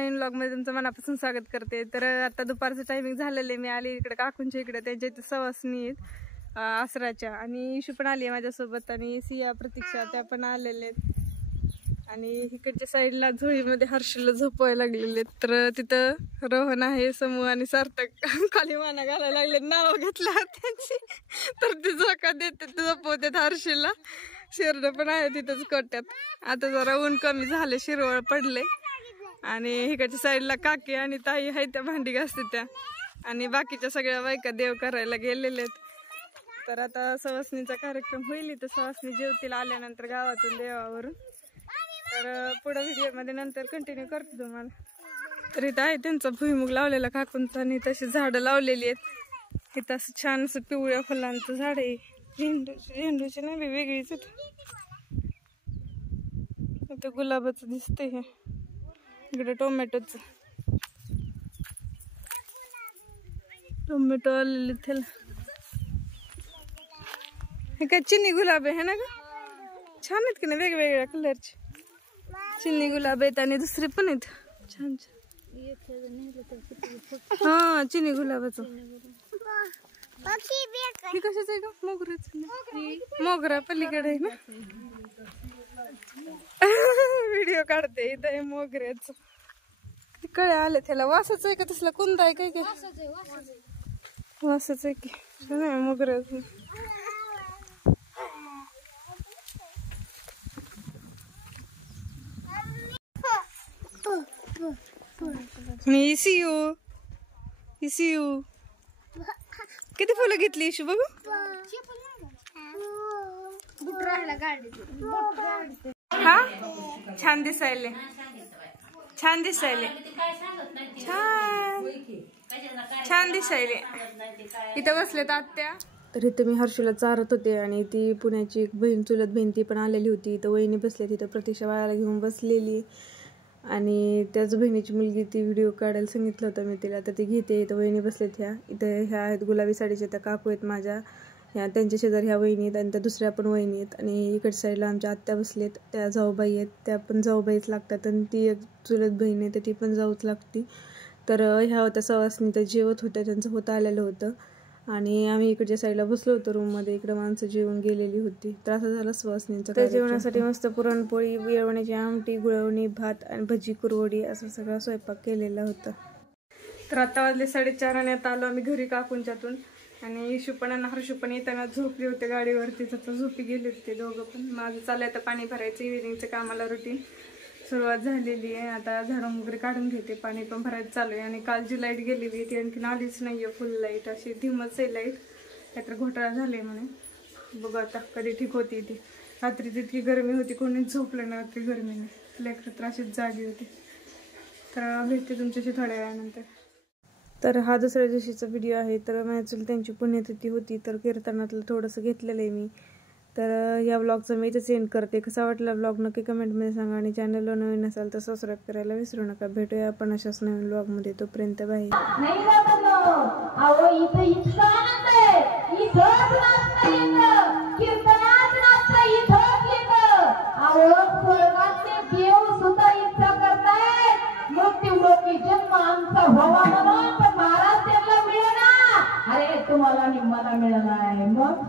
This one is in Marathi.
नवीन व्लॉग मध्ये तुमचं मनापासून स्वागत करते। तर आता दुपारचं टायमिंग झालेलं आहे, मी आली इकडे काकूंच्या इकडे, त्यांच्या इथे सवासणी आहेत आसराच्या, आणि इशू पण आली आहे माझ्यासोबत, आणि सिया प्रतीक्षा त्या पण आलेले आहेत। आणि इकडच्या साईडला झोळीमध्ये हर्षला झोपवायला लागलेले, तर तिथं रोहन आहे, समूह आणि सार्थक खाली माना घालायला लागले, नाव घेतलं त्यांची, तर ते झोका देते झोपवतात हर्षला। शिरडं पण आहे तिथंच कोट्यात। आता जरा ऊन कमी झाले, शिरवळ पडले, आणि इकडच्या साईडला काकी आणि ताई आहे त्या भांडी घासते त्या, आणि बाकीच्या सगळ्या बायका देव करायला गेलेले आहेत। तर आता सवासणीचा कार्यक्रम होईल, तर सवासणी जेवतील आल्यानंतर गावातून देवावरून। तर पुढे व्हिडिओ मध्ये नंतर कंटिन्यू करते तुम्हाला। तर इथं आहे त्यांचा भुईमुग लावलेला काकूंचा, आणि तशी झाडं लावलेली आहेत। इथं असं छान असं पिवळ्या फुलांचं झाड आहे, झेंडूची नाही वेगळीच इथं गुलाबाचं दिसतंय, हे इकडे टोमॅटोच, टोमॅटो आलेले त्याला। हे काय चिनी गुलाब आहे ना ग, छान आहेत की नाही वेगवेगळ्या कलरचे चिनी गुलाब आहेत, आणि दुसरे पण आहेत छान छान। हा चिनी गुलाबाचं हे कशाच आहे का, मोगराच, मोगरा पलीकडे आहे ना। व्हिडिओ काढते इथं हे मोगऱ्याच, कळे आले त्याला, वासाच आहे का तसला कोणता आहे काय काय, वासाच आहे की नाही मोगऱ्याच। इसियू किती फुलं घेतली इशू बघू, हा छान दिसायले, छान दिसायले, छान छान दिसायले। इथं बसलेत आत्या, तर इथं मी हर्षूला चारत होते, आणि ती पुण्याची एक बहीण, चुलत बहीण, ती पण आलेली होती। इथं वहिनी बसले, तिथं प्रतीक्षा बाळाला घेऊन बसलेली, आणि त्याच बहिणीची मुलगी, ती व्हिडिओ काढायला सांगितलं होतं मी तिला, तर ती घेते। इथं वहिनी बसलेत ह्या आहेत गुलाबी साडीच्या त्या काकू आहेत माझ्या, ह्या त्यांच्या शेजारी ह्या वहिनी आहेत, आणि त्या दुसऱ्या पण वहिनी आहेत, आणि इकडच्या साईडला आमच्या आत्या बसलेत, त्या जाऊबाई आहेत, त्या पण जाऊबाईच लागतात, आणि ती एक चुलत बहीण आहे तर ती पण जाऊच लागती। तर ह्या होत्या सवासणी, तर जेवत होत्या, त्यांचं होतं आलेलं होतं, आणि आम्ही इकडच्या साईडला बसलो होतो रूममध्ये, इकडं माणसं जेवून गेलेली होती। तर असं झालं सवासणींचं। त्या जेवणासाठी मस्त पुरणपोळी, येळवण्याची आमटी, गुळवणी, भात आणि भजी, कुरवडी असं सगळं स्वयंपाक केलेला होता। तर आता वाजले 4:30, आणि आता आलो आम्ही घरी काकूंच्यातून, आणि इशू पण आणि हर्षू पण येताना झोपले होते गाडीवरती, तर झोपी गेले होते दोघं पण। माझं चाललंय आता पाणी भरायचं, इव्हिनिंगचं कामाला रुटीन सुरुवात झालेली आहे। आता झाडून वगैरे काढून घेते, पाणी पण भरायचं चालू आहे। आणि काल जी लाईट गेलेली ती आणखीन आलीच नाही आहे, फुल लाईट अशी धीमच आहे लाईट, काहीतरी घोटाळा झाले म्हणे, बघू आता कधी ठीक होती ती। रात्री तितकी गरमी होती, कोणीच झोपलं नाही रात्री गरमीने, लेकरं तर अशीच जागी होती। तर भेटते तुमच्याशी थोड्या वेळानंतर। तर हा दुसऱ्या दिवशीचा व्हिडिओ आहे। तर माझ्या त्यांची पुण्यतिथी होती, तर कीर्तनातलं थोडंसं घेतलेलं आहे मी। तर या व्लॉगचं मी इथेच एंड करते। कसा वाटला व्लॉग नक्की कमेंटमध्ये सांगा, आणि चॅनलला नवीन असाल तर सबस्क्राईब करायला विसरू नका। भेटूया आपण अशाच नवीन व्लॉगमध्ये, तोपर्यंत बाय। तुम्हाला निम्माला मिळाला आहे, मग